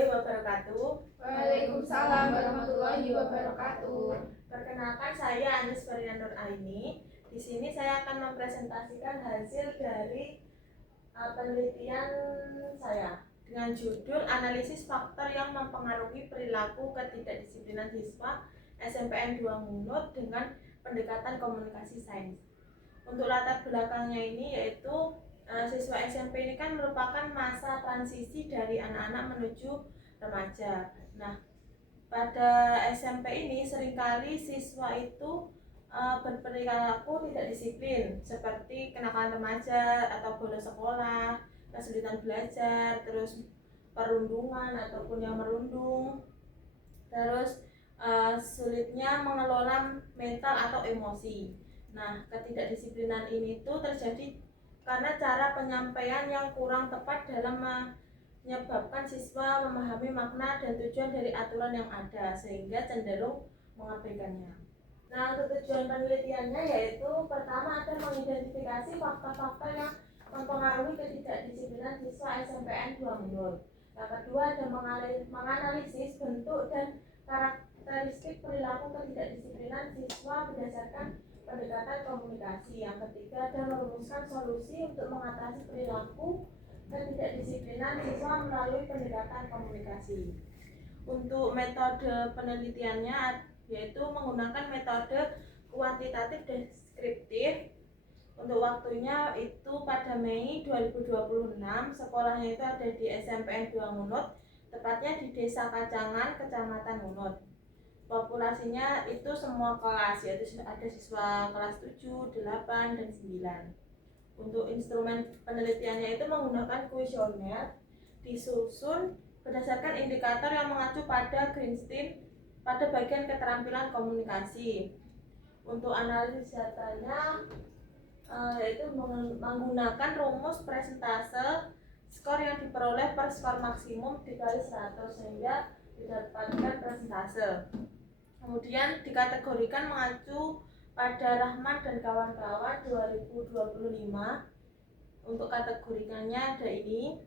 warahmatullahi wabarakatuh. Waalaikumsalam warahmatullahi wabarakatuh. Perkenalkan, saya Anis Farina Nur Aini. Di sini saya akan mempresentasikan hasil dari penelitian saya dengan judul analisis faktor yang mempengaruhi perilaku ketidakdisiplinan siswa SMPN 2 Ngunut dengan pendekatan komunikasi sains. Untuk latar belakangnya ini yaitu siswa SMP ini kan merupakan masa transisi dari anak-anak menuju remaja. Nah, pada SMP ini seringkali siswa itu berperilaku tidak disiplin, seperti kenakalan remaja atau bolos sekolah, kesulitan belajar, terus perundungan ataupun yang merundung, terus sulitnya mengelola mental atau emosi. Nah, ketidakdisiplinan ini tuh terjadi karena cara penyampaian yang kurang tepat dalam menyebabkan siswa memahami makna dan tujuan dari aturan yang ada sehingga cenderung mengabaikannya. Nah, untuk tujuan penelitiannya yaitu pertama ada mengidentifikasi faktor-faktor yang mempengaruhi ketidakdisiplinan siswa SMPN 2 Ngunut. Yang kedua ada menganalisis bentuk dan karakteristik perilaku ketidakdisiplinan siswa berdasarkan pendekatan komunikasi. Yang ketiga ada merumuskan solusi untuk mengatasi perilaku ketidakdisiplinan siswa melalui pendekatan komunikasi. Untuk metode penelitiannya yaitu menggunakan metode kuantitatif deskriptif. Untuk waktunya itu pada Mei 2026, sekolahnya itu ada di SMPN 2 Ngunut, tepatnya di Desa Kacangan, Kecamatan Ngunut. Populasinya itu semua kelas, yaitu ada siswa kelas 7, 8, dan 9. Untuk instrumen penelitiannya itu menggunakan kuesioner disusun berdasarkan indikator yang mengacu pada Greenstein pada bagian keterampilan komunikasi. Untuk analisis datanya yaitu menggunakan rumus presentase skor yang diperoleh per skor maksimum dikali 100 sehingga didapatkan presentase. Kemudian dikategorikan mengacu pada Rahman dan kawan-kawan 2025. Untuk kategorikannya ada ini.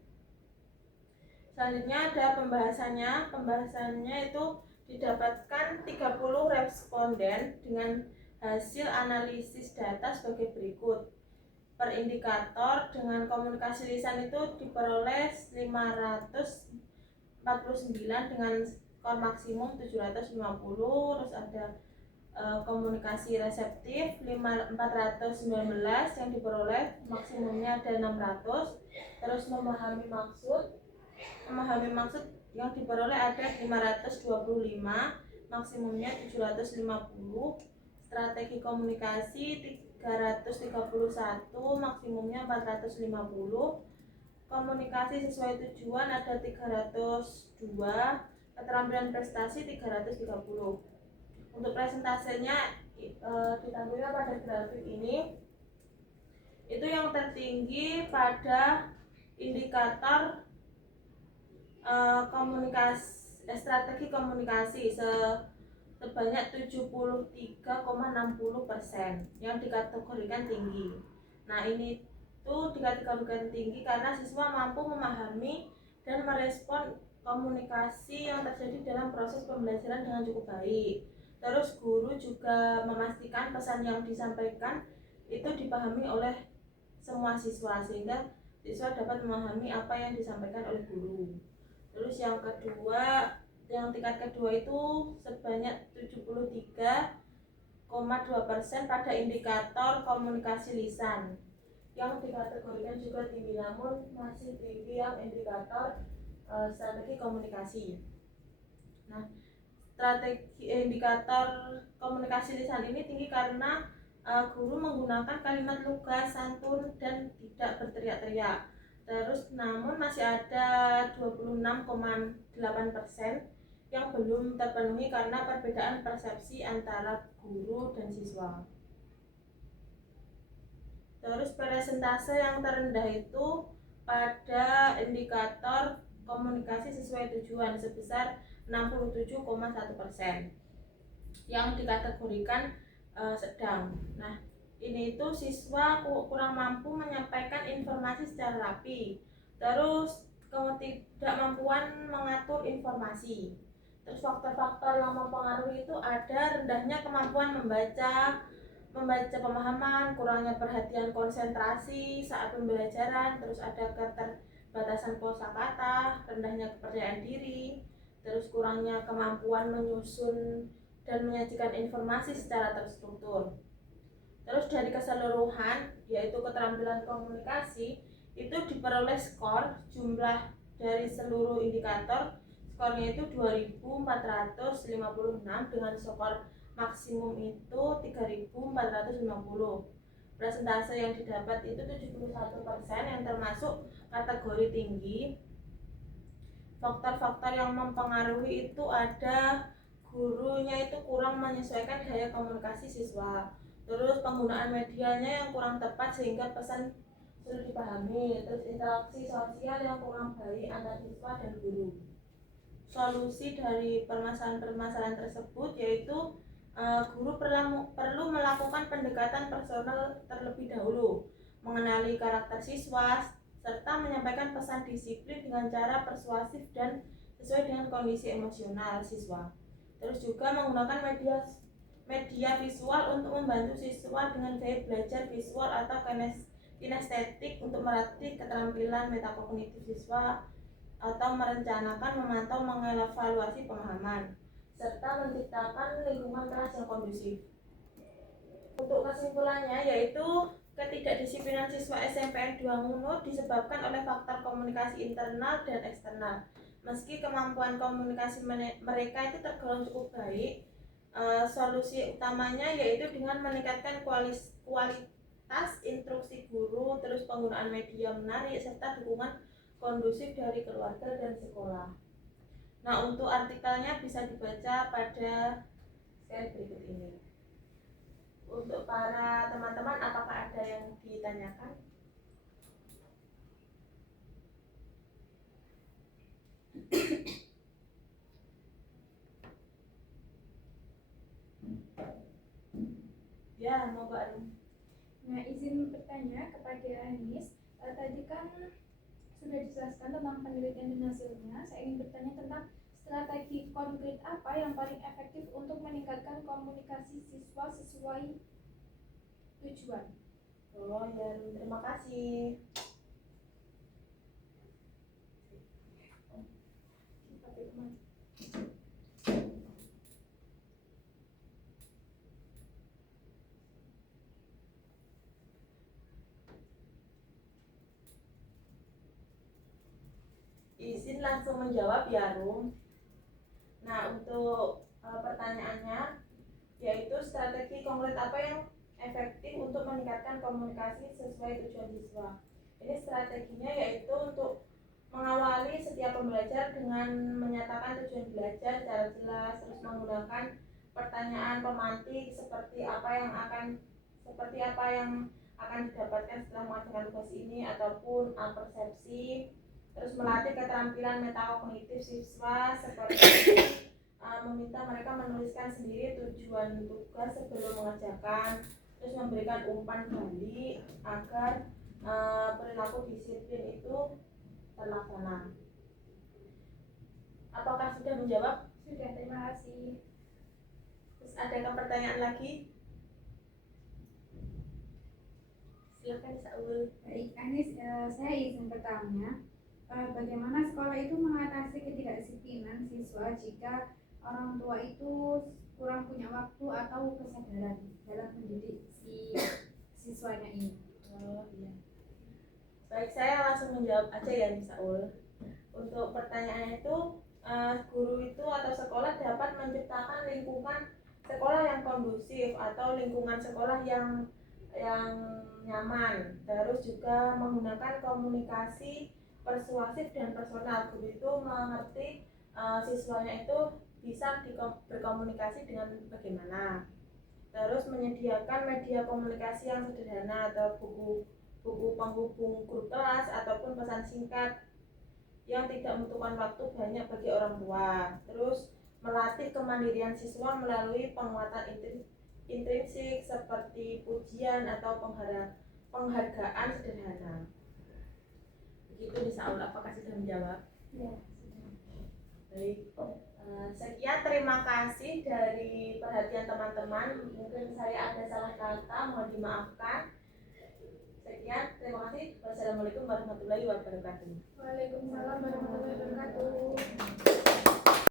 Selanjutnya ada pembahasannya itu didapatkan 30 responden dengan hasil analisis data sebagai berikut. Per indikator dengan komunikasi lisan itu diperoleh 549 dengan skor maksimum 750, terus ada komunikasi reseptif 419 yang diperoleh maksimumnya ada 600, terus memahami maksud yang diperoleh ada 525, maksimumnya 750, strategi komunikasi 331, maksimumnya 450, komunikasi sesuai tujuan ada 302, keterampilan prestasi 330. Untuk presentasenya ditampilkan pada grafik ini. Itu yang tertinggi pada indikator strategi komunikasi sebanyak 73,60% yang dikategorikan tinggi. Nah, ini tuh dikategorikan tinggi karena siswa mampu memahami dan merespon komunikasi yang terjadi dalam proses pembelajaran dengan cukup baik. Terus guru juga memastikan pesan yang disampaikan itu dipahami oleh semua siswa sehingga siswa dapat memahami apa yang disampaikan oleh guru. Terus yang tingkat kedua itu sebanyak 73,2% pada indikator komunikasi lisan yang dikategorikan juga tinggi, namun masih tinggi yang indikator strategi komunikasi. Nah, indikator komunikasi lisan ini tinggi karena guru menggunakan kalimat lugas, santun, dan tidak berteriak-teriak. Terus namun masih ada 26,8% yang belum terpenuhi karena perbedaan persepsi antara guru dan siswa. Terus persentase yang terendah itu pada indikator komunikasi sesuai tujuan sebesar 67,1% yang dikategorikan sedang. Nah, ini itu siswa kurang mampu menyampaikan informasi secara rapi. Terus ketidakmampuan mengatur informasi. Terus faktor-faktor yang mempengaruhi itu ada rendahnya kemampuan membaca pemahaman, kurangnya perhatian konsentrasi saat pembelajaran, terus ada keterbatasan kosakata, rendahnya kepercayaan diri, terus kurangnya kemampuan menyusun dan menyajikan informasi secara terstruktur. Terus dari keseluruhan, yaitu keterampilan komunikasi, itu diperoleh skor jumlah dari seluruh indikator, skornya itu 2456 dengan skor maksimum itu 3450. Persentase yang didapat itu 71% yang termasuk kategori tinggi. Faktor-faktor yang mempengaruhi itu ada gurunya itu kurang menyesuaikan gaya komunikasi siswa, terus penggunaan medianya yang kurang tepat sehingga pesan sulit dipahami, terus interaksi sosial yang kurang baik antar siswa dan guru. Solusi dari permasalahan-permasalahan tersebut yaitu guru perlu melakukan pendekatan personal terlebih dahulu, mengenali karakter siswa, serta menyampaikan pesan disiplin dengan cara persuasif dan sesuai dengan kondisi emosional siswa. Terus juga menggunakan media visual untuk membantu siswa dengan gaya belajar visual atau kinestetik untuk melatih keterampilan metakognitif siswa, atau merencanakan, memantau, mengevaluasi pemahaman, serta menciptakan lingkungan kelas yang kondusif. Untuk kesimpulannya yaitu ketidakdisiplinan siswa SMPN 2 Ngunut disebabkan oleh faktor komunikasi internal dan eksternal. Meski kemampuan komunikasi mereka itu tergolong cukup baik, solusi utamanya yaitu dengan meningkatkan kualitas instruksi guru, terus penggunaan media menarik, serta dukungan kondusif dari keluarga dan sekolah. Nah, untuk artikelnya bisa dibaca pada slide berikut ini. Untuk para teman-teman, apakah ada yang ditanyakan? Ya, mau Mbak Arum. Nah, izin bertanya kepada Anis, tadi kan sudah dijelaskan tentang penelitian dan hasilnya. Saya ingin bertanya tentang strategi konkret apa yang paling efektif untuk meningkatkan komunikasi siswa sesuai tujuan. Oh ya, terima kasih. Izin langsung menjawab ya, Rum. Nah, untuk pertanyaannya yaitu strategi konkret apa yang efektif untuk meningkatkan komunikasi sesuai tujuan siswa. Ini strateginya yaitu untuk mengawali setiap pembelajar dengan menyatakan tujuan belajar secara jelas, terus menggunakan pertanyaan pemantik seperti apa yang akan didapatkan setelah mengerjakan tugas ini ataupun persepsi. Terus melatih keterampilan metakognitif siswa seperti meminta mereka menuliskan sendiri tujuan tugas sebelum mengerjakan, terus memberikan umpan balik agar perilaku disiplin itu terlaksana. Apakah sudah menjawab? Sudah, terima kasih. Terus adakah pertanyaan lagi? Silakan Saul. Baik, Anis, saya izin bertanya, bagaimana sekolah itu mengatasi ketidakdisiplinan siswa jika orang tua itu kurang punya waktu atau kesadaran dalam mendidik si siswanya ini? Oh iya. Baik, saya langsung menjawab aja ya Saul. Untuk pertanyaannya itu, guru itu atau sekolah dapat menciptakan lingkungan sekolah yang kondusif atau lingkungan sekolah yang nyaman. Terus juga menggunakan komunikasi persuasif dan personal. Guru itu mengerti siswanya itu bisa berkomunikasi dengan bagaimana. Terus menyediakan media komunikasi yang sederhana atau buku penghubung grup kelas ataupun pesan singkat yang tidak membutuhkan waktu banyak bagi orang tua. Terus melatih kemandirian siswa melalui penguatan intrinsik seperti pujian atau penghargaan sederhana. Begitu Nisa Aul, apakah sudah menjawab? Ya. Baik. Sekian, terima kasih dari perhatian teman-teman. Mungkin saya ada salah kata, mohon dimaafkan. Sekian, terima kasih. Wassalamualaikum warahmatullahi wabarakatuh. Waalaikumsalam warahmatullahi wabarakatuh.